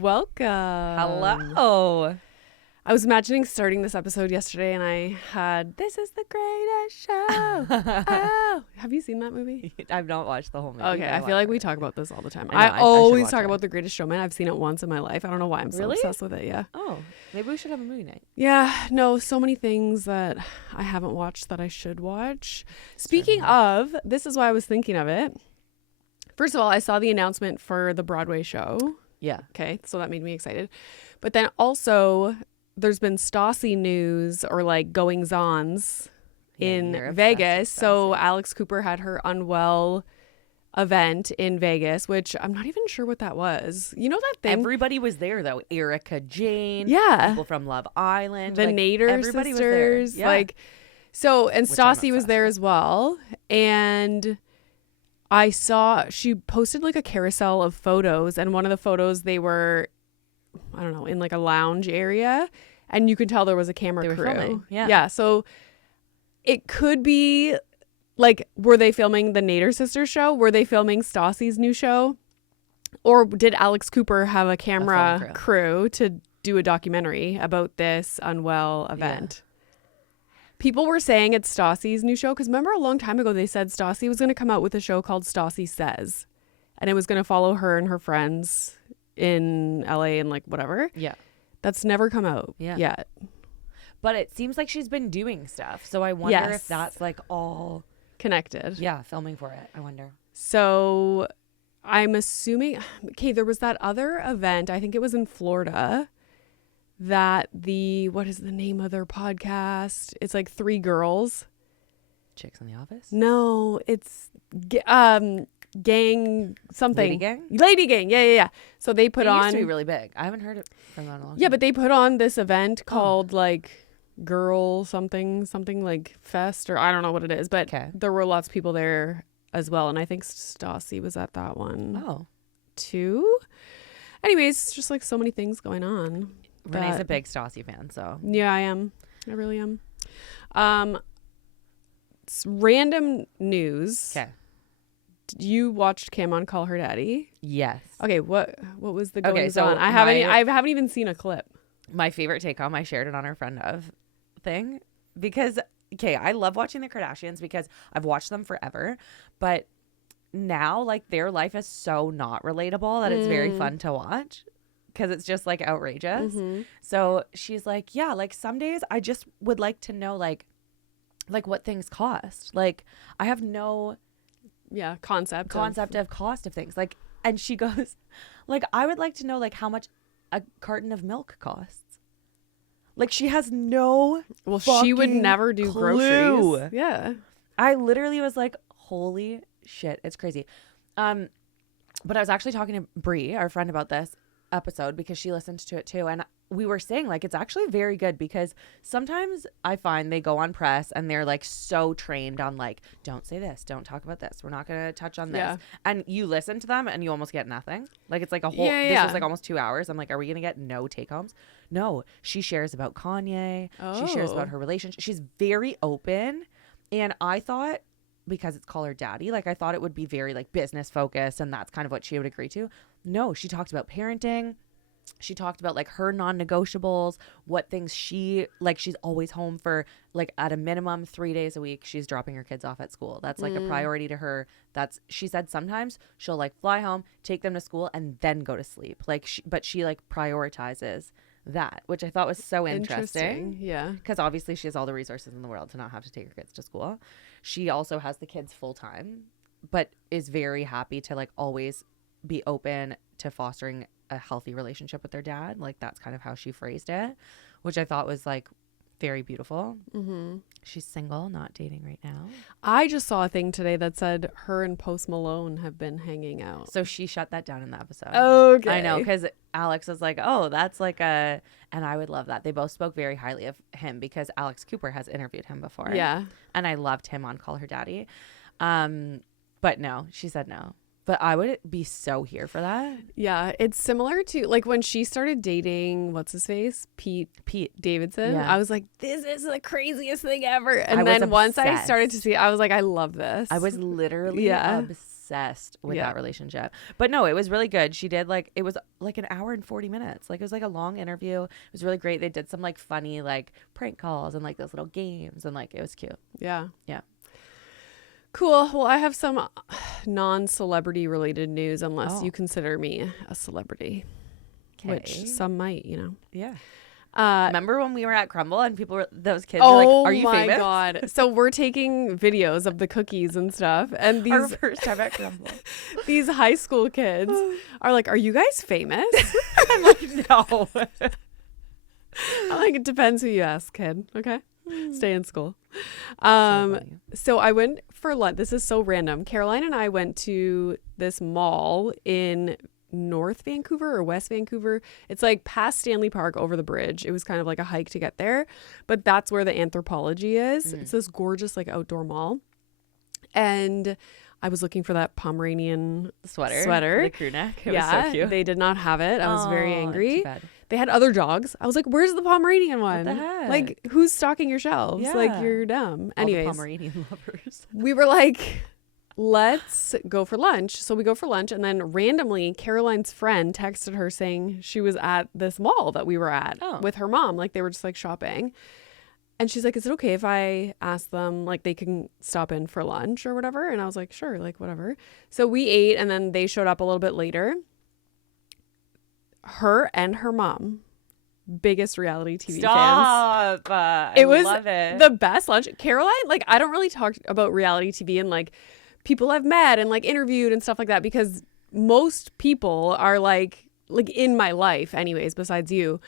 Welcome. Hello. I was imagining starting this episode yesterday and I had, this is the greatest show. Oh, have you seen that movie? I've not watched the whole movie. Okay, I feel like we talk about this all the time. I know, I I always should talk watch about it. The Greatest Showman. I've seen it once in my life. I don't know why I'm so Really? obsessed with it. Yeah. Oh, maybe we should have a movie night. Yeah, no, so many things that I haven't watched that I should watch. Speaking of, this is why I was thinking of it. First of all, I saw the announcement for the Broadway show. Yeah. Okay, so that made me excited. But then also, there's been Stassi news or like goings-ons in Vegas. So Alex Cooper had her Unwell event in Vegas, which I'm not even sure what that was. You know that thing? Everybody was there though. Erika Jayne. Yeah. People from Love Island. The Nader everybody sisters. was there. Yeah. Like, so, and Which I'm Stassi was obsessed there with. as well. And I saw, she posted like a carousel of photos, and one of the photos they were, I don't know, in like a lounge area, and you could tell there was a camera They were crew. filming, yeah. Yeah. So it could be like, were they filming the Nader sisters show? Were they filming Stassi's new show? Or did Alex Cooper have a camera film crew to do a documentary about this Unwell event? People were saying it's Stassi's new show because remember a long time ago they said Stassi was going to come out with a show called Stassi Says, and it was going to follow her and her friends in LA and like whatever. Yeah. That's never come out Yeah. yet. But it seems like she's been doing stuff. So I wonder Yes. if that's like all, Connected. yeah, filming for it. I wonder. So I'm assuming, okay, there was that other event, I think it was in Florida, that what is the name of their podcast? It's like three girls. Chicks in the Office? No, it's gang something. Lady Gang? Lady Gang. Yeah. So they put It on. used to be really big. I haven't heard it from that in a long time. Yeah, but they put on this event called like Girl something like Fest, or I don't know what it is, but Okay. there were lots of people there as well, and I think Stassi was at that one Oh. too. Anyways, just like so many things going on. Renee's that- a big Stassi fan, so. Yeah, I am. I really am. Random news. Okay. You watched Cam on Call Her Daddy. Yes. Okay, what was the Okay, goings so on? I haven't even seen a clip. My favorite take home, I shared it on our friend of thing because, okay, I love watching the Kardashians because I've watched them forever, but now like their life is so not relatable that it's very fun to watch because it's just like outrageous. So she's like, yeah, like some days I just would like to know like what things cost. Like I have no Yeah, concept of cost of things. Like, and she goes, like, I would like to know like how much a carton of milk costs. Like she has no Well, she would fucking never do clue. groceries. Yeah. I literally was like, holy shit, it's crazy. But I was actually talking to Bree, our friend, about this episode because she listened to it too, and we were saying like it's actually very good because sometimes I find they go on press and they're like so trained on like, don't say this, don't talk about this, we're not gonna touch on this, Yeah. and you listen to them and you almost get nothing. Like it's like a whole Yeah, this yeah. was like almost 2 hours. I'm like, are we gonna get no take homes? No, she shares about Kanye. She shares about Oh. her relationship. She's very open, and I thought, because it's Call Her Daddy, like I thought it would be very like business focused and that's kind of what she would agree to. No, she talked about parenting. She talked about like her non-negotiables, what things she's always home for like at a minimum 3 days a week. She's dropping her kids off at school. That's like a priority to her. She said sometimes she'll like fly home, take them to school and then go to sleep. Like but she like prioritizes that, which I thought was so interesting. Yeah. Because obviously she has all the resources in the world to not have to take her kids to school. She also has the kids full time, but is very happy to like always be open to fostering a healthy relationship with their dad. Like that's kind of how she phrased it, which I thought was like very beautiful. She's single, not dating right now. I just saw a thing today that said her and Post Malone have been hanging out. So she shut that down in the episode. Okay. I know, because Alex was like, oh, that's like and I would love that. They both spoke very highly of him because Alex Cooper has interviewed him before. Yeah. And I loved him on Call Her Daddy. But no, she said no. But I would be so here for that. Yeah, it's similar to like when she started dating what's his face, Pete Davidson. Yeah. I was like, this is the craziest thing ever. And I was then once I obsessed. started to see it, I was like, I love this. I was literally Yeah. obsessed with that relationship. But no, it was really good. She did like, it was like an hour and 40 minutes. Like it was like a long interview. It was really great. They did some like funny like prank calls and like those little games, and like it was cute. Yeah. Yeah. Cool. Well, I have some non-celebrity related news, unless you consider me a celebrity, which some might, you know. Yeah. Remember when we were at Crumble and people were, those kids were like, are you famous? Oh my God. So we're taking videos of the cookies and stuff. And these, our first time at Crumble. These high school kids are like, are you guys famous? I'm like, no. I'm like, it depends who you ask, kid. Okay. Stay in school. So I went for lunch. This is so random. Caroline and I went to this mall in North Vancouver or West Vancouver. It's like past Stanley Park over the bridge. It was kind of like a hike to get there, but that's where the Anthropology is. It's this gorgeous like outdoor mall. And I was looking for that Pomeranian sweater. The crew neck. It was so cute. They did not have it. I was very angry. Too bad. They had other dogs. I was like, where's the Pomeranian one? What the heck? Like, who's stocking your shelves? Yeah. Like, you're dumb. Anyways, all the Pomeranian lovers. we were like, let's go for lunch. So we go for lunch, and then randomly Caroline's friend texted her saying she was at this mall that we were at with her mom. Like, they were just like shopping. And she's like, is it okay if I ask them, like, they can stop in for lunch or whatever? And I was like, sure, like, whatever. So we ate, and then they showed up a little bit later. Her and her mom, biggest reality TV fans. It was the best lunch. Caroline, like, I don't really talk about reality TV and like people I've met and like interviewed and stuff like that, because most people are like in my life anyways, besides you,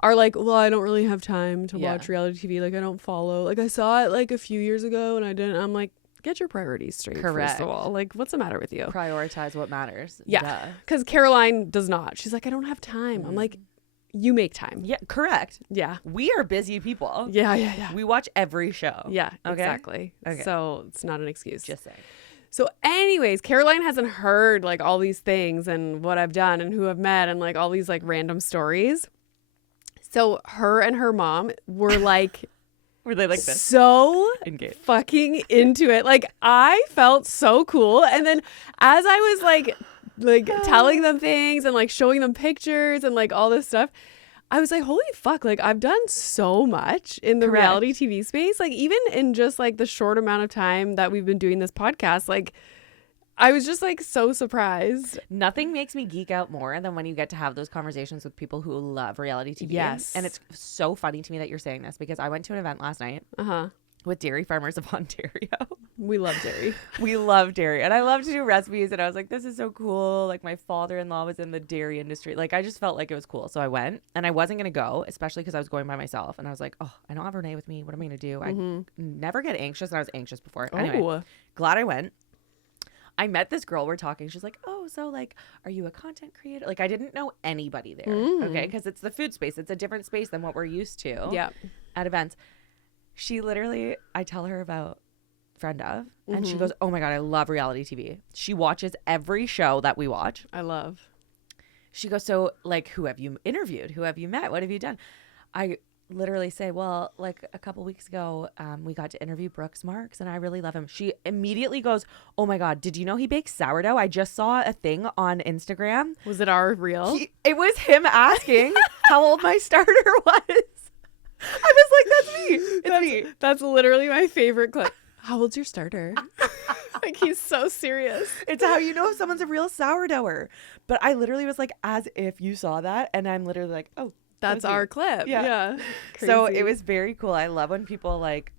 are like, well, I don't really have time to watch reality TV. Like, I don't follow. Like, I saw it like a few years ago and I didn't. I'm like, get your priorities straight. Correct. First of all, like, what's the matter with you? Prioritize what matters. Yeah, because Caroline does not. She's like, I don't have time. I'm like, you make time. Yeah, correct. Yeah, we are busy people. Yeah. We watch every show. Yeah, okay? Exactly. Okay. So it's not an excuse. Just saying. So anyways, Caroline hasn't heard like all these things and what I've done and who I've met and like all these like random stories. So her and her mom were like, were they like this? So engaged, fucking into it. Like, I felt so cool. And then as I was like telling them things and like showing them pictures and like all this stuff, I was like, holy fuck, like, I've done so much in the reality TV space. Like, even in just like the short amount of time that we've been doing this podcast, like, I was just like so surprised. Nothing makes me geek out more than when you get to have those conversations with people who love reality TV. Yes. And it's so funny to me that you're saying this, because I went to an event last night with Dairy Farmers of Ontario. We love dairy. We love dairy. And I love to do recipes. And I was like, this is so cool. Like, my father-in-law was in the dairy industry. Like, I just felt like it was cool. So I went, and I wasn't going to go, especially because I was going by myself. And I was like, oh, I don't have Renee with me. What am I going to do? I never get anxious. And I was anxious before. Anyway, glad I went. I met this girl, we're talking. She's like, oh, so like, are you a content creator? Like, I didn't know anybody there. Okay. Because it's the food space. It's a different space than what we're used to at events. She literally, I tell her about Friend of, and she goes, oh my God, I love reality TV. She watches every show that we watch. I love. She goes, so like, who have you interviewed? Who have you met? What have you done? I literally say, well, like a couple weeks ago, we got to interview Brooks Marks and I really love him. She immediately goes, oh my God, did you know he bakes sourdough? I just saw a thing on Instagram. Was it our real? It was him asking how old my starter was. I was like, that's me. It's me. That's literally my favorite clip. How old's your starter? Like, he's so serious. It's how you know if someone's a real sourdougher. But I literally was like, as if you saw that. And I'm literally like, oh, that's our clip. Yeah. So it was very cool. I love when people like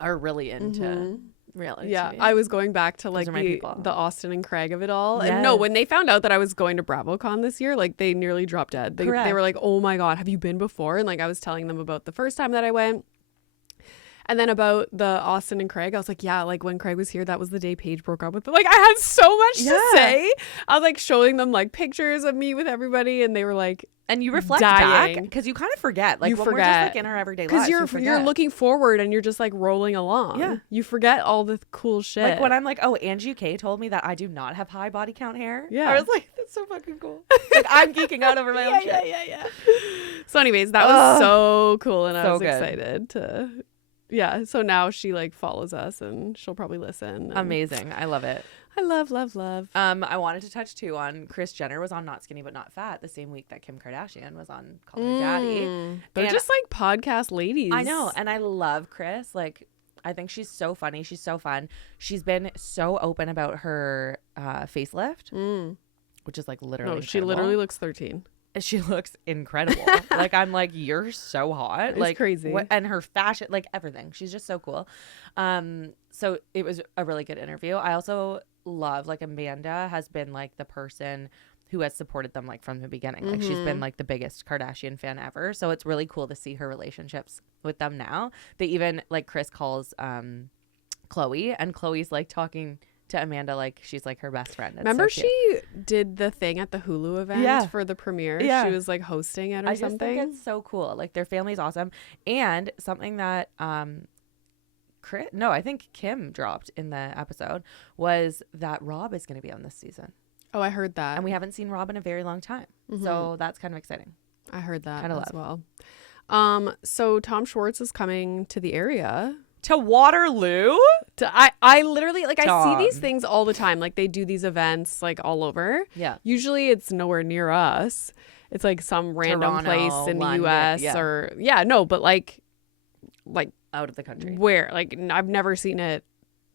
are really into reality TV. I was going back to like the Austin and Craig of it all. Yes. And no, when they found out that I was going to Bravocon this year, like, they nearly dropped dead. They were like, oh my God, have you been before? And like, I was telling them about the first time that I went. And then about the Austin and Craig, I was like, yeah, like when Craig was here, that was the day Paige broke up with him. Like, I had so much to say. I was like showing them like pictures of me with everybody, and they were like, and you reflect back, because you kind of forget, like, when we're just like in our everyday lives, because you're looking forward and you're just like rolling along. Yeah, you forget all the cool shit. Like when I'm like, oh, Angie K told me that I do not have high body count hair. Yeah, I was like, that's so fucking cool. Like, I'm geeking out over my own shit. Yeah. So, anyways, that was so cool, and I was excited to. Yeah, so now she like follows us and she'll probably listen. Amazing. I love it. I love, love, love. I wanted to touch too on Kris Jenner was on Not Skinny But Not Fat the same week that Kim Kardashian was on Call Her Daddy. They're And just like podcast ladies. I know, and I love Kris. Like, I think she's so funny. She's so fun. She's been so open about her facelift, which is like literally. No, she incredible. literally looks 13. She looks incredible. Like, I'm like, you're so hot. It's like crazy. And her fashion, like everything. She's just so cool. So it was a really good interview. I also love, like, Amanda has been like the person who has supported them like from the beginning. Like, she's been like the biggest Kardashian fan ever. So it's really cool to see her relationships with them now. They even, like, Kris calls Khloe, and Khloe's like talking to Amanda like she's like her best friend. It's Remember so cute. she did the thing at the Hulu event for the premiere? Yeah. She was like hosting it or I something. just think it's so cool. Like, their family's awesome. And something that I think Kim dropped in the episode was that Rob is going to be on this season. Oh, I heard that. And we haven't seen Rob in a very long time. So that's kind of exciting. I heard that Kinda as well. So Tom Schwartz is coming to the area. To Waterloo? I literally, like, I Tom. see these things all the time. Like, they do these events like all over. Yeah. Usually it's nowhere near us. It's like some random Toronto, place in London, the US but like Out of the country. where? Like, I've never seen it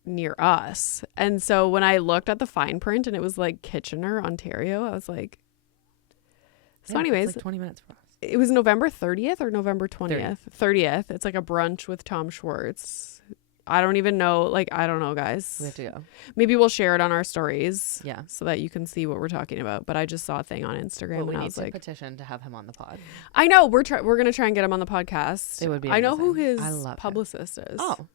near us. And so when I looked at the fine print and it was like Kitchener, Ontario, I was like, so anyways, It's like 20 minutes for us. it was November 30th or November 20th? 30th. It's like a brunch with Tom Schwartz. I don't even know. Like, I don't know, guys. We have to go. Maybe we'll share it on our stories. Yeah. So that you can see what we're talking about. But I just saw a thing on Instagram But we and I need was to like, petition to have him on the pod. I know we're going to try and get him on the podcast. It would be I know who amazing. his I love him. publicist is. Oh.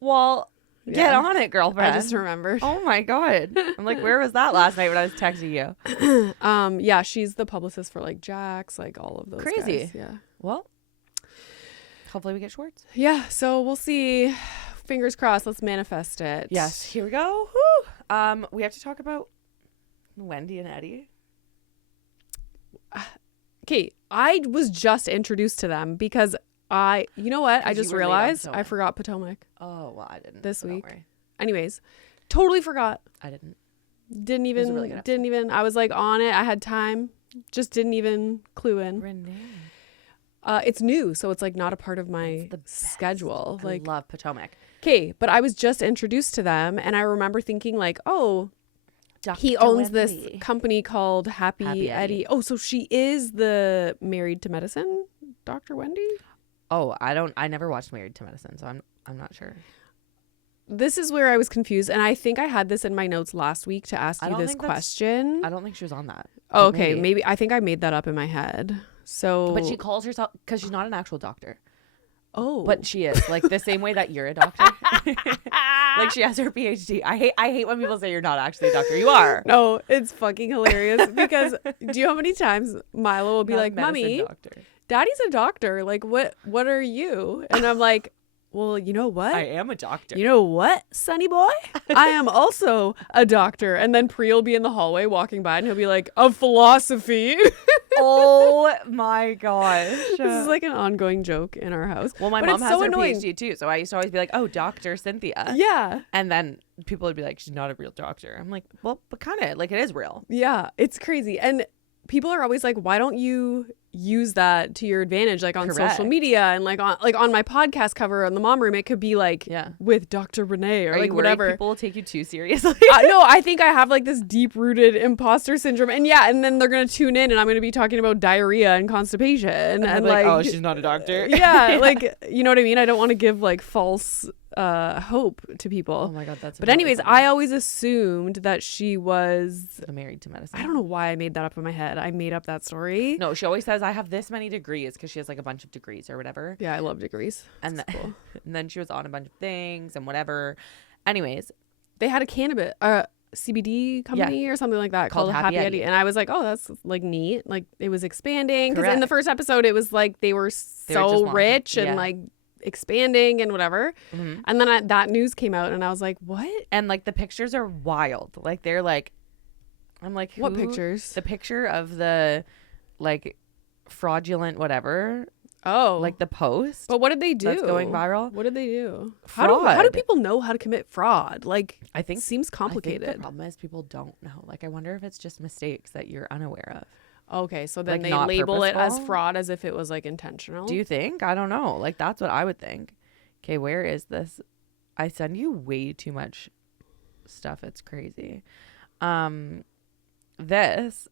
Well, get Yeah. on it, girlfriend. I just remembered. Oh my God. I'm like, where was that last night when I was texting you? Yeah, she's the publicist for like Jax, like all of those Crazy. guys. Yeah. Well, hopefully we get Schwartz. Yeah, so we'll see. Fingers crossed. Let's manifest it. Yes. Here we go. Woo. We have to talk about Wendy and Eddie. Okay, I was just introduced to them because you know what? I 'Cause you just were late on realized I Potomac. forgot Potomac Oh, well, I didn't. this so don't week. worry. Anyways, totally forgot. I didn't. Didn't was a really good even, I was like on it. I had time. Just didn't even clue in. Renee. It's new, so it's like not a part of my It's the best. schedule. I Like, love Potomac. okay, but I was just introduced to them and I remember thinking like, oh, he Dr. owns this Wendy. company called Happy Happy Eddie. Oh, so she is the Married to Medicine, Dr. Wendy? Oh, I never watched Married to Medicine, so I'm not sure. This is where I was confused, and I think I had this in my notes last week to ask I you don't this think that's- question. I don't think she was on that. Oh, but okay, maybe I think I made that up in my head. So, But she calls herself, because she's not an actual doctor, oh, but she is, like, the same way that you're a doctor. Like, she has her PhD. I hate when people say you're not actually a doctor. You are. no, it's fucking hilarious because do you know how many times Milo will be Not a like, medicine "Mommy, doctor. Daddy's a doctor. Like, what are you?" And I'm like, "Well, you know what? I am a doctor. You know what, Sonny boy? I am also a doctor." And then Pri will be in the hallway walking by and he'll be like, "Of philosophy." Oh my gosh. This is like an ongoing joke in our house. Well, my But mom it's has so her annoying. PhD too, so I used to always be like, "Oh, Dr. Cynthia." Yeah. And then people would be like, "She's not a real doctor." I'm like, "Well, but kind of, like, it is real." Yeah. It's crazy. And people are always like, "Why don't you use that to your advantage, like on social Correct. media and like on my podcast cover on the mom room? It could be like with Dr. Renee or Are like you worried whatever." people will take you too seriously? No, I think I have like this deep rooted imposter syndrome, and and then they're gonna tune in, and I'm gonna be talking about diarrhea and constipation, and like, "Oh, she's not a doctor." yeah, like, you know what I mean? I don't want to give like false hope to people. Oh my God, that's. But really anyways, funny. I always assumed that she was. Married to Medicine. I don't know why I made that up in my head. I made up that story. No, she always says I have this many degrees because she has like a bunch of degrees or whatever. Yeah, I love degrees. And, That's cool. and then she was on a bunch of things and whatever. Anyways, They had a cannabis CBD company or something like that called Happy Eddie. And I was like, oh, that's like neat. Like, it was expanding. Because in the first episode, it was like they were so rich and like expanding and whatever. Mm-hmm. And then that news came out and I was like, what? And like the pictures are wild. Like, they're like, I'm like, What who? pictures? The picture of the like fraudulent whatever. Oh. Like the post. But what did they do? That's going viral. What did they do? Fraud. How do people know how to commit fraud? Like, I think it seems complicated. I think the problem is people don't know. Like, I wonder if it's just mistakes that you're unaware of. Okay, so then Like, they not label it as purposeful? fraud as if it was like intentional. Do you think? I don't know. Like, that's what I would think. Okay, where is this? I send you way too much stuff. It's crazy. This,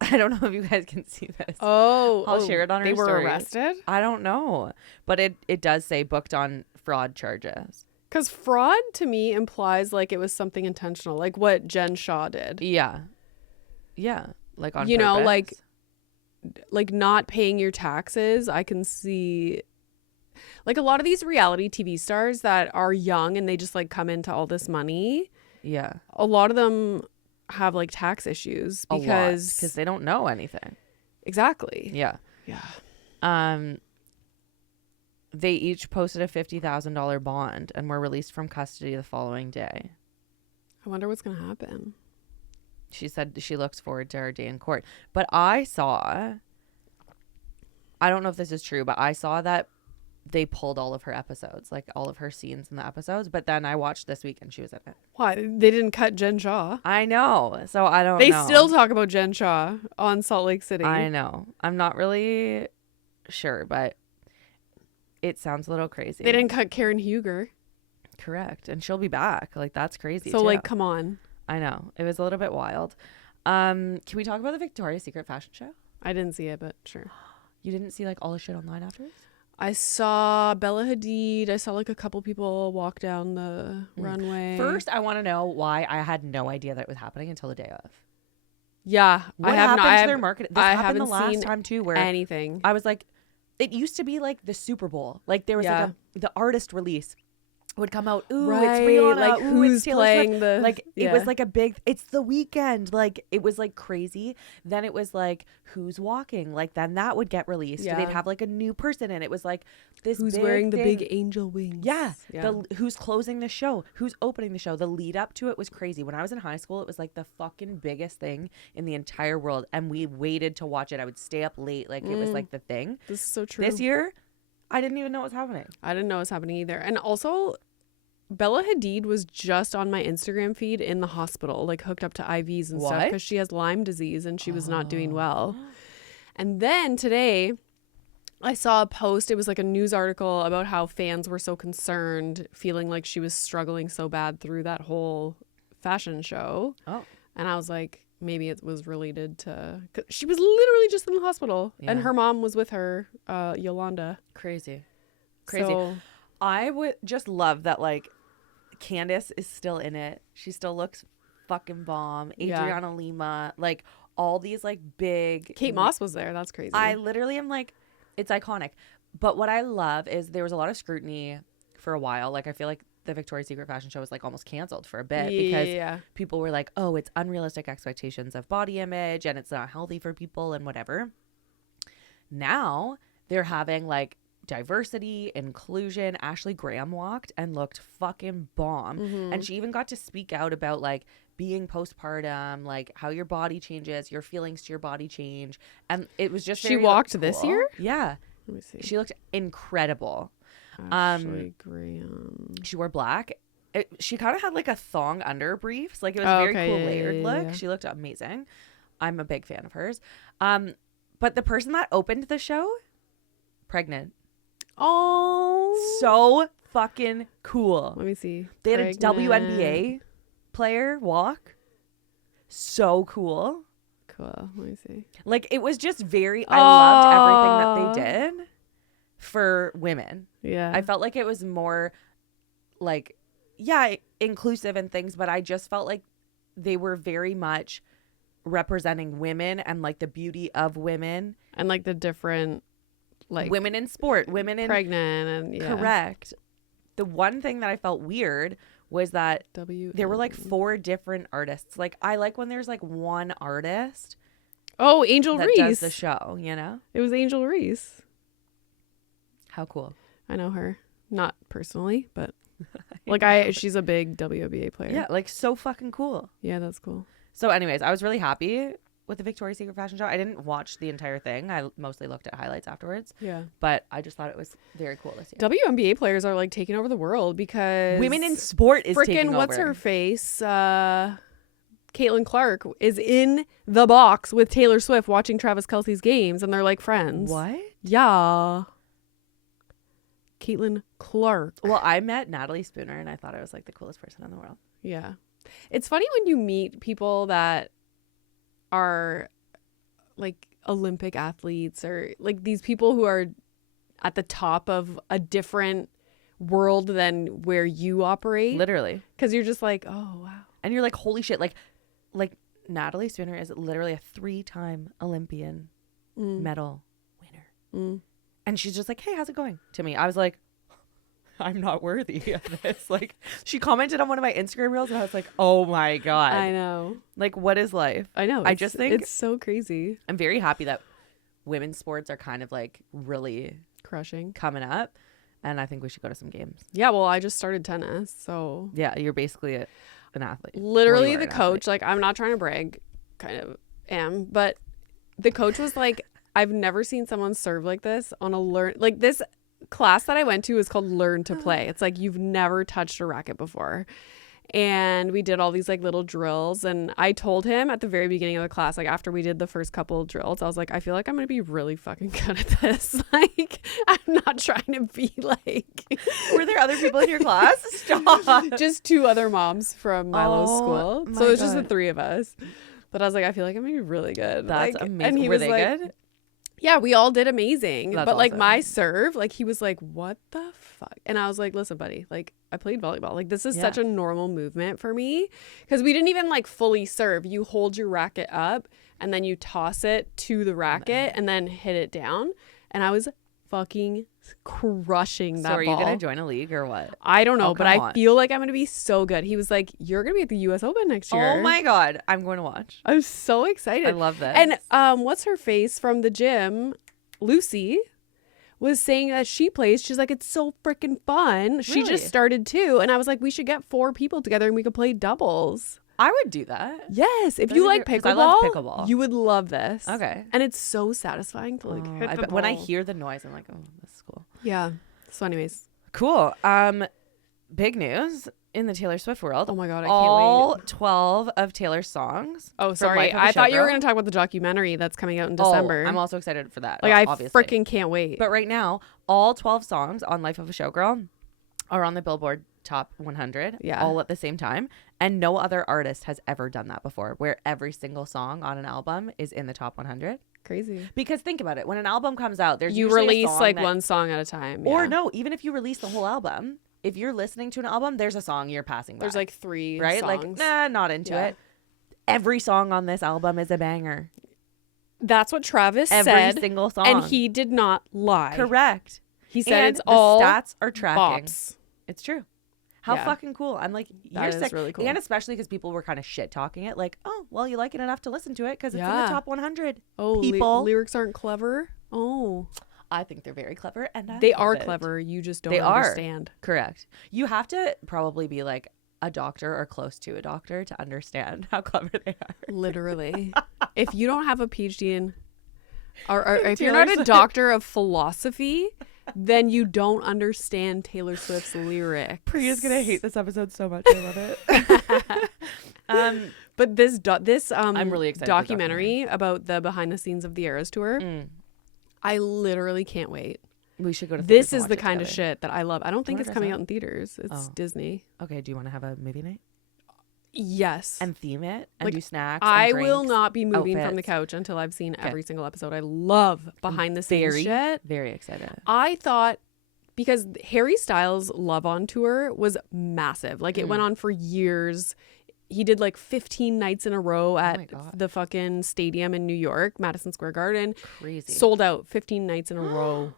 I don't know if you guys can see this. I'll share it on our They were stories. arrested? I don't know. But it does say booked on fraud charges. Because fraud to me implies like it was something intentional, like what Jen Shaw did. Yeah. Yeah. Like on You know, purpose. like not paying your taxes. I can see like a lot of these reality TV stars that are young and they just like come into all this money. Yeah. A lot of them have like tax issues because they don't know anything. Exactly. Yeah. Yeah. They each posted a $50,000 bond and were released from custody the following day. I wonder what's going to happen. She said she looks forward to her day in court. But I don't know if this is true, but I saw that they pulled all of her episodes, like all of her scenes in the episodes. But then I watched this week and she was in it. Why? They didn't cut Jen Shaw. I know. So I don't know. They still talk about Jen Shaw on Salt Lake City. I know. I'm not really sure, but it sounds a little crazy. They didn't cut Karen Huger. Correct. And she'll be back. Like, that's crazy. So, too. like, come on. I know. It was a little bit wild. Can we talk about the Victoria's Secret fashion show? I didn't see it, but sure. You didn't see like all the shit online afterwards? I saw Bella Hadid. I saw like a couple people walk down the runway. First, I want to know why I had no idea that it was happening until the day of. Yeah. What happened to their marketing? This happened the last seen time too, where anything. I was like, it used to be like the Super Bowl. Like there was like the artist release would come out. Ooh, right. it's Rihanna. Like ooh, who's it's Taylor playing Swift. the like it was like a big. It's the weekend. Like it was like crazy. Then it was like who's walking. Like then that would get released. Yeah. They'd have like a new person, and it was like this. Who's big wearing thing. the big angel wings? Yeah. Yeah. Who's closing the show? Who's opening the show? The lead up to it was crazy. When I was in high school, it was like the fucking biggest thing in the entire world, and we waited to watch it. I would stay up late. Like it was like the thing. This is so true. This year, I didn't even know what was happening. I didn't know it was happening either. And also, Bella Hadid was just on my Instagram feed in the hospital, like hooked up to IVs and stuff because she has Lyme disease and she was not doing well. And then today, I saw a post. It was like a news article about how fans were so concerned, feeling like she was struggling so bad through that whole fashion show. Oh. And I was like, maybe it was related to... 'cause she was literally just in the hospital. Yeah. And her mom was with her, Yolanda. Crazy. So, I would just love that, like, Candace is still in it. She still looks fucking bomb. Yeah. Adriana Lima. Like, all these, like, big... Kate Moss was there. That's crazy. I literally am like, it's iconic. But what I love is there was a lot of scrutiny for a while. Like, I feel like the Victoria's Secret fashion show was, like, almost canceled for a bit because people were like, oh, it's unrealistic expectations of body image and it's not healthy for people and whatever. Now they're having, like, diversity, inclusion. Ashley Graham walked and looked fucking bomb. And she even got to speak out about, like, being postpartum, like how your body changes, your feelings to your body change. And it was just She very, walked cool. this year? Yeah. Let me see. She looked incredible. Ashley Graham. She wore black. She kind of had like a thong under briefs. Like it was a very cool layered look. Yeah. She looked amazing. I'm a big fan of hers. But the person that opened the show, pregnant. Oh. So fucking cool. Let me see. They had a Pregnant. WNBA player walk. So cool. Cool. Let me see. Like it was just very, I loved everything that they did for women. Yeah. I felt like it was more like, yeah, inclusive and things, but I just felt like they were very much representing women and like the beauty of women. And like the different, like women in sport, women in pregnant and correct. The one thing that I felt weird was that there were like 4 different artists. Like I like when there's like one artist. Oh, Angel that Reese does the show, you know? It was Angel Reese. How cool. I know her, not personally, but like she's a big WNBA player. Yeah, like so fucking cool. Yeah, that's cool. So anyways, I was really happy with the Victoria's Secret fashion show. I didn't watch the entire thing. I mostly looked at highlights afterwards. Yeah. But I just thought it was very cool this year. WNBA players are like taking over the world because Women in sport is taking over. What's her face? Caitlin Clark is in the box with Taylor Swift watching Travis Kelce's games, and they're like friends. What? Yeah. Caitlin Clark. Well, I met Natalie Spooner, and I thought I was like the coolest person in the world. Yeah. It's funny when you meet people that are like Olympic athletes or like these people who are at the top of a different world than where you operate. Literally. Because you're just like, oh, wow. And you're like, holy shit. Like Natalie Spooner is literally a 3-time Olympian medal winner. And she's just like, hey, how's it going? To me, I was like, I'm not worthy of this. Like, she commented on one of my Instagram reels, and I was like, oh my God. I know. Like, what is life? I know. I just think it's so crazy. I'm very happy that women's sports are kind of like really Crushing. coming up. And I think we should go to some games. Yeah, well, I just started tennis, so. Yeah, you're basically an athlete. Literally, Well, you the are an coach, athlete. like, I'm not trying to brag, kind of am, but the coach was like, I've never seen someone serve like this on a like this class that I went to is called Learn to Play. It's like you've never touched a racket before. And we did all these like little drills, and I told him at the very beginning of the class, like after we did the first couple of drills, I was like, I feel like I'm gonna be really fucking good at this. Like, I'm not trying to be like. Were there other people in your class? Stop. Just 2 other moms from Milo's school, so my it was just the God. 3 of us. But I was like, I feel like I'm gonna be really good. That's like, amazing. And he Were was they like, good? yeah, we all did amazing. That's but like awesome. my serve, like he was like, what the fuck? And I was like, listen, buddy, like I played volleyball. Like this is such a normal movement for me, because we didn't even like fully serve. You hold your racket up and then you toss it to the racket and then hit it down. And I was fucking crushing that So are you ball. gonna join a league or what? I don't know, Oh, but come I on. feel like I'm gonna be so good. He was like, you're gonna be at the US Open next year. Oh my God, I'm going to watch. I'm so excited. I love this. And what's her face from the gym, Lucy, was saying that she plays. She's like, it's so freaking fun. She Really? just started too. And I was like, we should get 4 people together and we could play doubles. I would do that. Yes. If That'd you be like great, 'cause I love pickleball, pickleball. you would love this. Okay. And it's so satisfying to like hit the When I ball. hear the noise, I'm like, oh, this is cool. Yeah. So anyways. Cool. Big news in the Taylor Swift world. Oh my God, I can't All wait. 12 of Taylor's songs. Oh, from sorry. Life of a I thought you were Showgirl. going to talk about the documentary that's coming out in December. Oh, I'm also excited for that. like, I obviously. freaking can't wait. But right now, all 12 songs on Life of a Showgirl are on the Billboard Top 100 Yeah. all at the same time. And no other artist has ever done that before, where every single song on an album is in the top 100. Crazy. Because think about it. When an album comes out, there's You usually a release song like that- one song at a time. Or yeah. no, even if you release the whole album, if you're listening to an album, there's a song you're passing by. There's like 3 right? songs. Like, nah, not into Yeah. it. Every song on this album is a banger. That's what Travis Every said. single song. And he did not lie. Correct. He said And it's the all stats are tracking. bops. It's true. How Yeah. fucking cool. I'm like, That you're is sick. really cool. And especially because people were kind of shit talking it. Like, oh, well, you like it enough to listen to it because it's in Yeah. the top 100. Oh, people. lyrics aren't clever. Oh, I think they're very clever. And I they love are it. clever. You just don't They are. understand. Correct. You have to probably be like a doctor or close to a doctor to understand how clever they are. Literally. If you don't have a PhD in, or if you're Taylor not a Swift. doctor of philosophy, then you don't understand Taylor Swift's lyrics. Priya's going to hate this episode so much. I love it. But this I'm really excited for the documentary about the behind the scenes of the Eras tour, Mm. I literally can't wait. We should go to This theaters and is watch the it kind of together. shit that I love. I don't think wanna it's dress coming up? out in theaters. It's Oh. Disney. Okay, do you want to have a movie night? Yes. And theme it? And Like, do snacks? I and will drinks? not be moving from the outfits. couch until I've seen Okay. every single episode. I love behind the scenes Very, shit. very excited. I thought because Harry Styles' Love on Tour was massive. Like it Mm. went on for years. He did like 15 nights in a row my at God. the fucking stadium in New York, Madison Square Garden. Crazy. Sold out 15 nights in a row.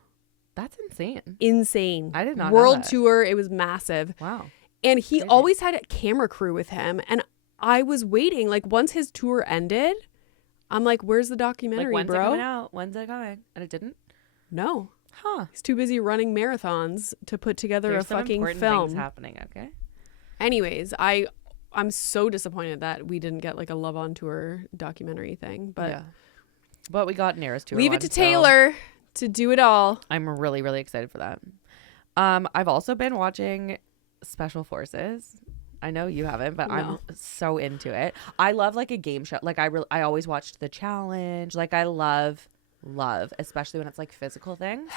That's insane. Insane. I did not know World that. tour. It was massive. Wow. And he Crazy. always had a camera crew with him. And I was waiting. Like once his tour ended, I'm like, where's the Like, documentary, when's it bro? coming out? When's it coming? And it didn't? No. Huh. He's too busy running marathons to put together There's a some fucking important film. things happening, okay? Anyways, I I'm so disappointed that we didn't get like a Love on Tour documentary thing, but But we got Naira's tour. leave it to Taylor to do it all. I'm really, really excited for that. I've also been watching Special Forces. I know you haven't, but I'm so into it. I love like a game show. Like I always watched The Challenge. Like I love, especially when it's like physical things.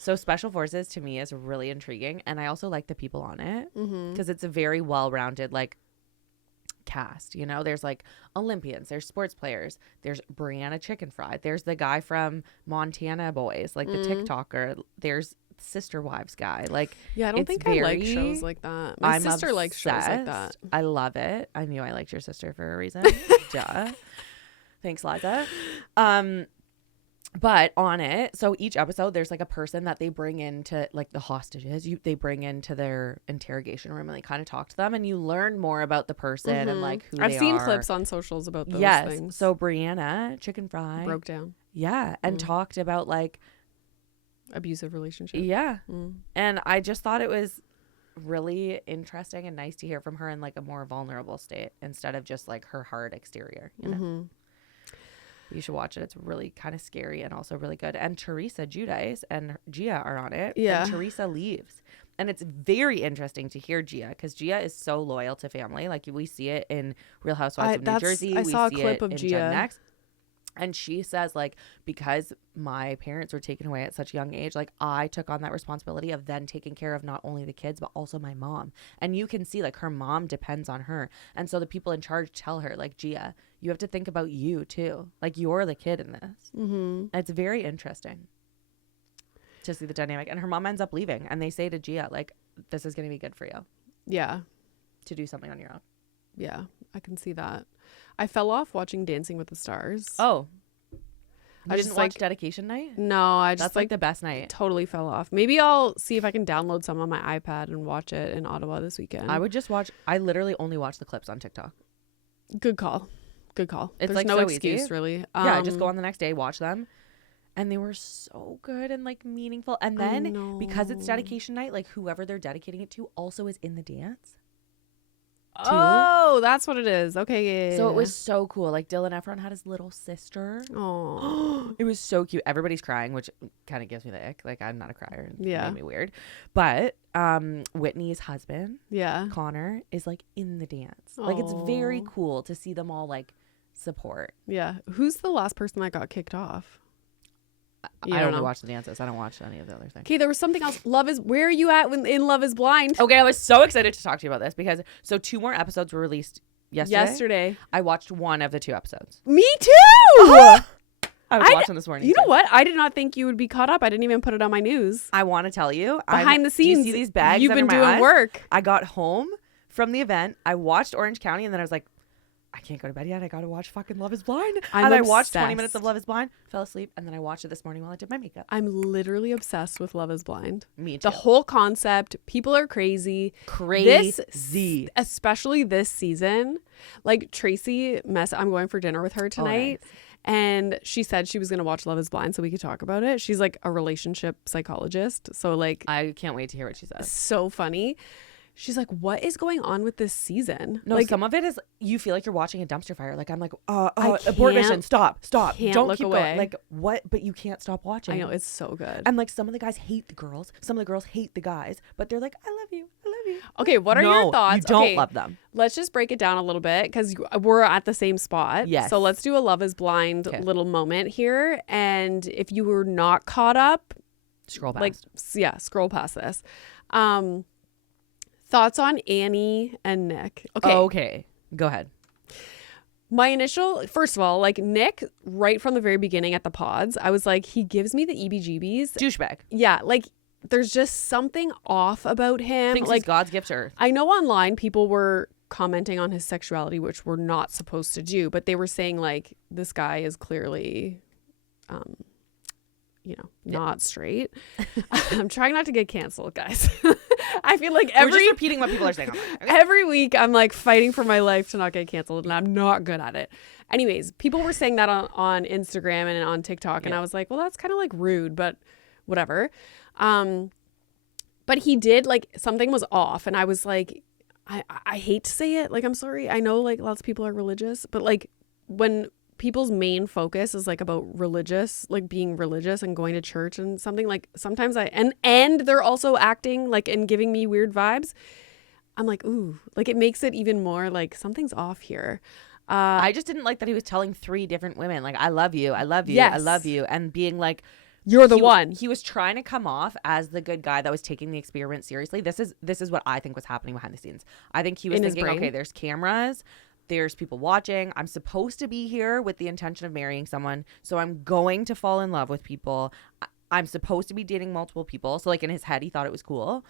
So Special Forces to me is really intriguing, and I also like the people on it because it's a very well-rounded like cast. You know, there's like Olympians, there's sports players, there's Brianna Chickenfry, there's the guy from Montana Boys, like the TikToker, there's Sister Wives guy. Like, yeah, I don't think I like shows like that. My sister likes shows like that. I love it. I knew I liked your sister for a reason. Duh. Thanks, Liza. But on it, so each episode there's like a person that they bring into like the hostages. They bring into their interrogation room and they kind of talk to them, and you learn more about the person and like who I've they seen are. clips on socials about those things. So Brianna Chickenfry broke down. Yeah, and talked about like abusive relationship. Yeah. And I just thought it was really interesting and nice to hear from her in like a more vulnerable state instead of just like her hard exterior, you know. You should watch it. It's really kind of scary and also really good. And Teresa, Giudice, and Gia are on it. Yeah. And Teresa leaves. And it's very interesting to hear Gia because Gia is so loyal to family. Like we see it in Real Housewives of New Jersey. I saw a see clip it of in Gia. Gen Next. And she says, like, because my parents were taken away at such a young age, like, I took on that responsibility of then taking care of not only the kids, but also my mom. And you can see, like, her mom depends on her. And so the people in charge tell her, like, Gia, you have to think about you, too. Like, you're the kid in this. And it's very interesting to see the dynamic. And her mom ends up leaving. And they say to Gia, like, this is going to be good for you. Yeah. To do something on your own. Yeah, I can see that. I fell off watching Dancing with the Stars. Oh. I didn't just watch Dedication Night? No, I just That's like the best night. Totally fell off. Maybe I'll see if I can download some on my iPad and watch it in Ottawa this weekend. I would just watch. I literally only watch the clips on TikTok. Good call. Good call. It's There's like no so excuse easy. really. Yeah, just go on the next day, watch them. And they were so good and like meaningful. And then because it's dedication night, like whoever they're dedicating it to also is in the dance. Oh, that's what it is. Okay, yeah. So it was so cool. Like Dylan Efron had his little sister. Oh, it was so cute. Everybody's crying, which kind of gives me the ick. Like I'm not a crier. It Yeah, made me weird. But Whitney's husband, Connor, is like in the dance. Like it's very cool to see them all like support. Yeah. Who's the last person that got kicked off? I only watch the dances. I don't watch any of the other things. Okay, there was something else. Where are you at in Love is Blind? Okay, I was so excited to talk to you about this because 2 more episodes were released yesterday. I watched 1 of the 2 episodes. Me too. I was watching this morning. You know what? I did not think you would be caught up. I didn't even put it on my news. I want to tell you. Behind the scenes, do you see these bags you've been under my doing eyes? work. I got home from the event. I watched Orange County and then I was like, I can't go to bed yet. I got to watch fucking Love is Blind. I watched 20 minutes of Love is Blind, fell asleep, and then I watched it this morning while I did my makeup. I'm literally obsessed with Love is Blind. Me too. The whole concept. People are crazy. Crazy. Especially this season. Like Tracy, I'm going for dinner with her tonight. Nice. And she said she was going to watch Love is Blind so we could talk about it. She's like a relationship psychologist. So like, I can't wait to hear what she says. So funny. She's like, what is going on with this season? No, like, some of it is you feel like you're watching a dumpster fire. Like I'm like, abort mission, stop, don't keep away. going. Like what? But you can't stop watching. I know, it's so good. And like some of the guys hate the girls, some of the girls hate the guys, but they're like, I love you. Okay, what are your thoughts? You don't love them. Let's just break it down a little bit because we're at the same spot. Yes. So let's do a Love is Blind little moment here. And if you were not caught up, scroll past. Scroll past this. Thoughts on Annie and Nick? Okay. Go ahead. My initial, first of all, like Nick, right from the very beginning at the pods, I was like, he gives me the EBGBs. Douchebag. Yeah, like there's just something off about him. Thinks like he's God's gift to earth. I know online people were commenting on his sexuality, which we're not supposed to do, but they were saying like this guy is clearly, not straight. I'm trying not to get canceled, guys. I feel like we're just repeating what people are saying online. Okay? Every week I'm like fighting for my life to not get canceled, and I'm not good at it. Anyways, people were saying that on Instagram and on TikTok, and I was like, well, that's kind of like rude, but whatever. But he did, like, something was off, and I was like, I hate to say it, like, I'm sorry, I know like lots of people are religious, but like when people's main focus is like about religious, like being religious and going to church and something, like sometimes and they're also acting like and giving me weird vibes, I'm like, ooh, like it makes it even more like something's off here. I just didn't like that he was telling 3 different women, like, I love you, I love you, Yes. I love you, and being like, you're the one. He was trying to come off as the good guy that was taking the experiment seriously. This is what I think was happening behind the scenes. I think he was thinking, okay, there's cameras, there's people watching. I'm supposed to be here with the intention of marrying someone, so I'm going to fall in love with people. I'm supposed to be dating multiple people. So like in his head, he thought it was cool.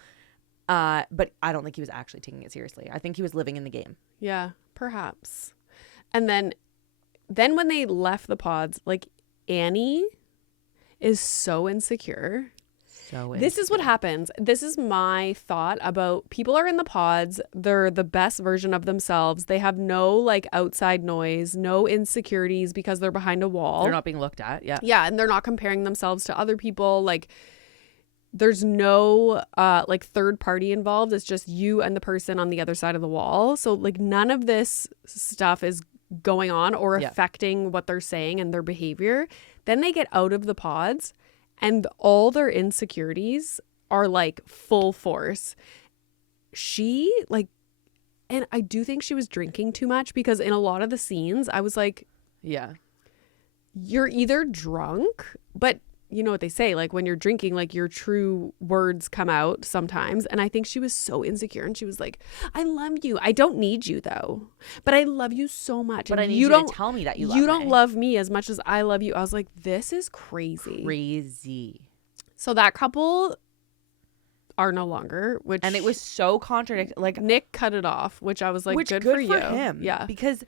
But I don't think he was actually taking it seriously. I think he was living in the game. Yeah, perhaps. And then when they left the pods, like Annie is so insecure. This is what happens. This is my thought about people are in the pods. They're the best version of themselves. They have no like outside noise, no insecurities because they're behind a wall. They're not being looked at. Yeah. Yeah. And they're not comparing themselves to other people. Like there's no like third party involved. It's just you and the person on the other side of the wall. So like none of this stuff is going on or affecting what they're saying and their behavior. Then they get out of the pods and all their insecurities are like full force. She like, and I do think she was drinking too much because in a lot of the scenes I was like, yeah, you're either drunk, but you know what they say, like when you're drinking, like your true words come out sometimes. And I think she was so insecure and she was like, I love you. I don't need you though, but I love you so much. But and I need you to tell me that you love me. You don't love me as much as I love you. I was like, this is crazy. Crazy. So that couple are no longer, and it was so contradictory. Like Nick cut it off, which I was like, good for you. Him. Yeah. Because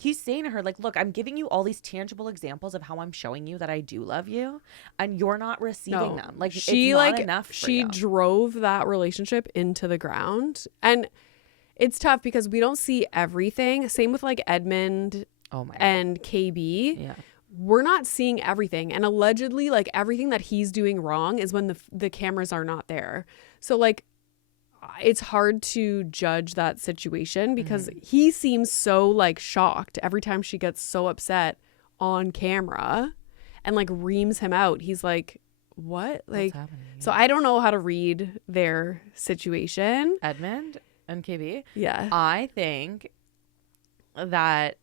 he's saying to her, like, look, I'm giving you all these tangible examples of how I'm showing you that I do love you, and you're not receiving them. Like, she it's not like enough for she you. drove that relationship into the ground, and it's tough because we don't see everything. Same with like Edmund and KB. Yeah. We're not seeing everything, and allegedly, like everything that he's doing wrong is when the cameras are not there. So like, it's hard to judge that situation because he seems so like shocked every time she gets so upset on camera and like reams him out. He's like, what? Like, what's happening? So I don't know how to read their situation. Edmund and KB. Yeah. I think that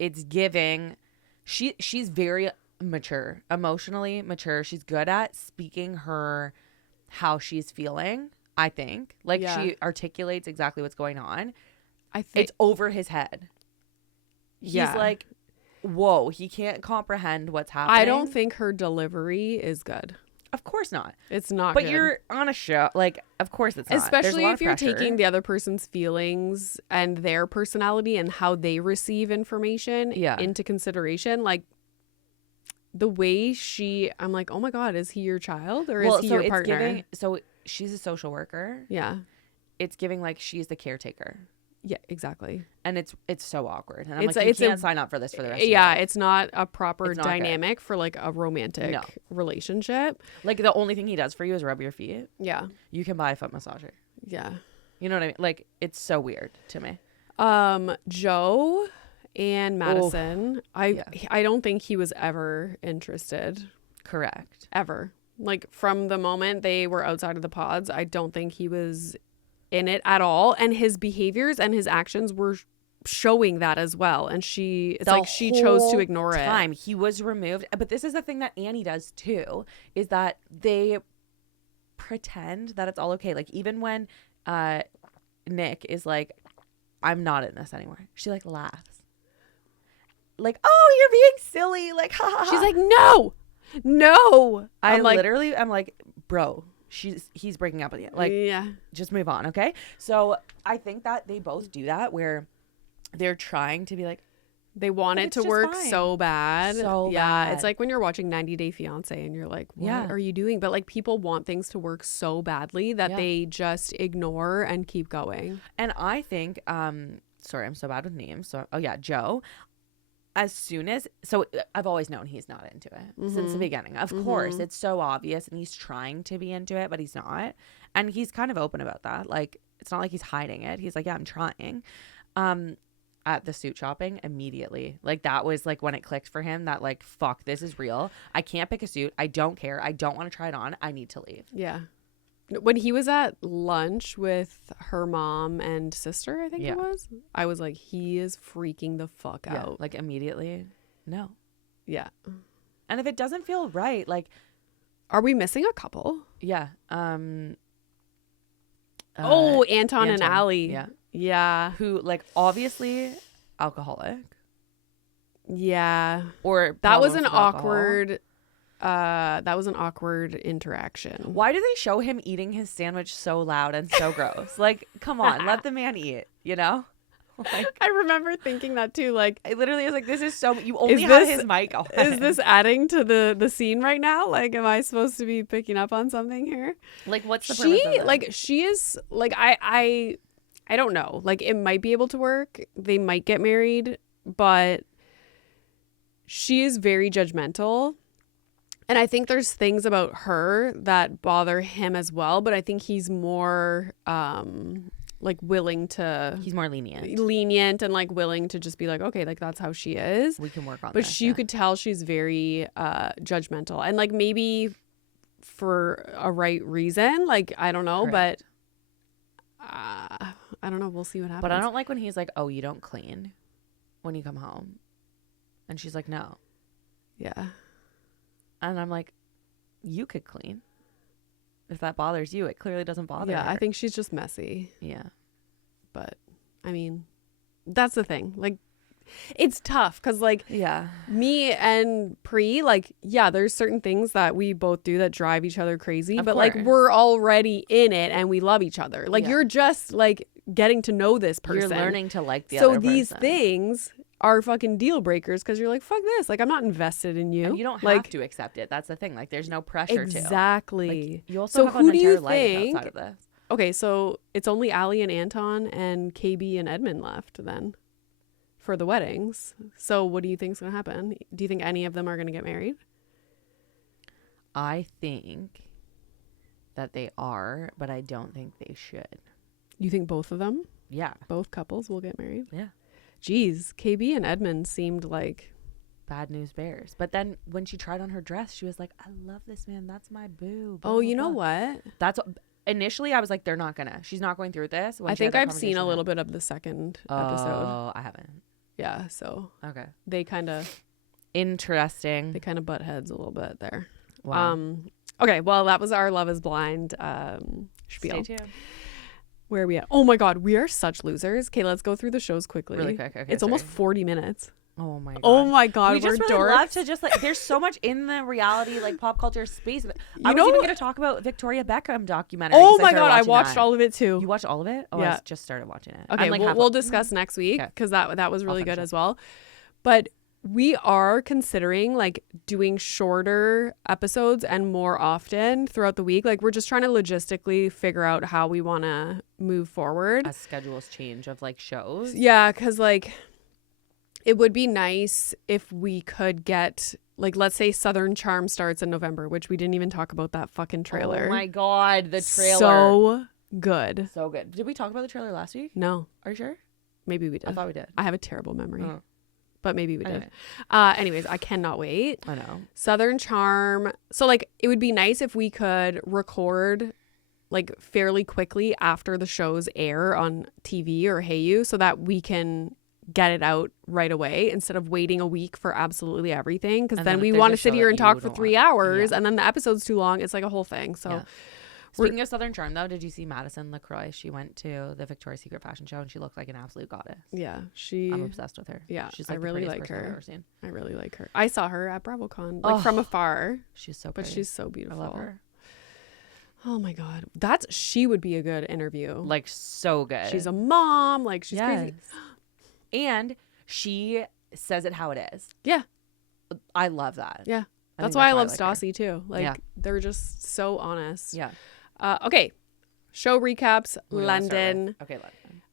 it's giving, she's very mature, emotionally mature. She's good at speaking how she's feeling. I think like she articulates exactly what's going on. I think it's over his head. He's like, whoa, he can't comprehend what's happening. I don't think her delivery is good. Of course not. It's not but good. you're on a show. Like, of course it's not. Especially if you're taking the other person's feelings and their personality and how they receive information into consideration. Like the way I'm like, oh my God, is he your child or is he your partner? She's a social worker. Yeah. It's giving like she's the caretaker. Yeah, exactly. And it's so awkward. And I'm it's like, you can't sign up for this for the rest of your life. It's not a proper dynamic for like a romantic relationship. Like the only thing he does for you is rub your feet. Yeah. You can buy a foot massager. Yeah. You know what I mean? Like, it's so weird to me. Joe and Madison, I don't think he was ever interested. Correct. Ever. Like from the moment they were outside of the pods, I don't think he was in it at all. And his behaviors and his actions were showing that as well. And she chose to ignore it. He was removed. But this is the thing that Annie does too, is that they pretend that it's all okay. Like even when Nick is like, I'm not in this anymore, she like laughs. Like, oh, you're being silly. Like, ha ha ha. She's like, no. I'm like, bro, he's breaking up with you. Like, just move on, okay? So I think that they both do that where they're trying to be like, they want it to work so bad. So bad. It's like when you're watching 90 Day Fiance and you're like, what are you doing? But like people want things to work so badly that they just ignore and keep going. And I think, sorry, I'm so bad with names. So, Joe. As soon as, I've always known he's not into it since the beginning. Of course, it's so obvious and he's trying to be into it, but he's not. And he's kind of open about that. Like, It's not like he's hiding it. He's like, yeah, I'm trying. At the suit shopping immediately. Like that was like when it clicked for him that like, fuck, this is real. I can't pick a suit. I don't care. I don't want to try it on. I need to leave. Yeah. When he was at lunch with her mom and sister, I think it was, I was like, he is freaking the fuck out. Like immediately. No. Yeah. And if it doesn't feel right, like, are we missing a couple? Yeah. Anton and Allie. Yeah. Yeah. Who like obviously alcoholic. Yeah. Or that was an awkward interaction. Why do they show him eating his sandwich so loud and so gross? Like, come on, let the man eat, you know? Like, I remember thinking that too. Like, I literally was like, this is so, you only have his mic on. Is this adding to the scene right now? Like, am I supposed to be picking up on something here? Like, what's the purpose of it? Like, she is, like, I don't know. Like, it might be able to work. They might get married, but she is very judgmental. And I think there's things about her that bother him as well. But I think he's more, like willing to, he's more lenient and like willing to just be like, okay, like that's how she is. We can work on but this, you could tell she's very judgmental, and like maybe for a right reason, like I don't know. Correct. But I don't know, we'll see what happens. But I don't like when he's like, oh, you don't clean when you come home, and she's like, no. Yeah. And I'm like, you could clean. If that bothers you, it clearly doesn't bother her. I think she's just messy. Yeah. But, I mean, that's the thing. Like, it's tough because, like, me and Pri, like, yeah, there's certain things that we both do that drive each other crazy. But, like, we're already in it and we love each other. Like, you're just, like, getting to know this person. You're learning to like the other person. So these things are fucking deal breakers because you're like, fuck this. Like, I'm not invested in you. And you don't have to accept it. That's the thing. Like, there's no pressure exactly. to. Like, you also have an entire life outside of this. Okay, so it's only Allie and Anton and KB and Edmund left then for the weddings. So what do you think's going to happen? Do you think any of them are going to get married? I think that they are, but I don't think they should. You think both of them? Yeah. Both couples will get married? Yeah. Jeez, KB and Edmund seemed like bad news bears. But then when she tried on her dress, she was like, I love this man. That's my boo. Blah, you know what? That's what, initially I was like, they're not gonna. She's not going through with this. I think I've seen a little bit of the second episode. Oh, I haven't. Yeah, so. Okay. They kind of. Interesting. They kind of butt heads a little bit there. Wow. Okay, well, that was our Love is Blind spiel. Stay tuned. Where are we at? Oh my God, we are such losers. Okay, let's go through the shows quickly. Really quick. Okay, it's almost 40 minutes. Oh my God. Oh my God, we just we're really dorks. love to just like. There's so much in the reality like pop culture space. I was even going to talk about Victoria Beckham documentary. Oh my God, I watched all of it too. You watched all of it? Oh, yeah. I just started watching it. Okay, we'll discuss next week because that was really good as well. But we are considering like doing shorter episodes and more often throughout the week. Like we're just trying to logistically figure out how we want to move forward as schedules change of like shows. Yeah, because like it would be nice if we could get like, let's say Southern Charm starts in November, which we didn't even talk about that fucking trailer. Oh my God, the trailer. So good. So good. Did we talk about the trailer last week? No. Are you sure? Maybe we did. I thought we did. I have a terrible memory. Oh. But maybe we did. Okay. Anyways, I cannot wait. I know. Southern Charm. So like it would be nice if we could record like fairly quickly after the shows air on TV or HayU so that we can get it out right away instead of waiting a week for absolutely everything. Because then we want to sit here and talk for 3 hours and then the episode's too long. It's like a whole thing. So speaking of Southern Charm, though, did you see Madison LaCroix? She went to the Victoria's Secret fashion show and she looked like an absolute goddess. Yeah, I'm obsessed with her. Yeah, she's like I really like her. I've ever seen. I really like her. I saw her at Bravocon, like from afar. She's so pretty. But she's so beautiful. I love her. Oh my God, she would be a good interview. Like so good. She's a mom. Like she's crazy, and she says it how it is. Yeah, I love that. Yeah, that's why I love Stassi too. Like they're just so honest. Yeah. Okay. Show recaps. London. Okay, London.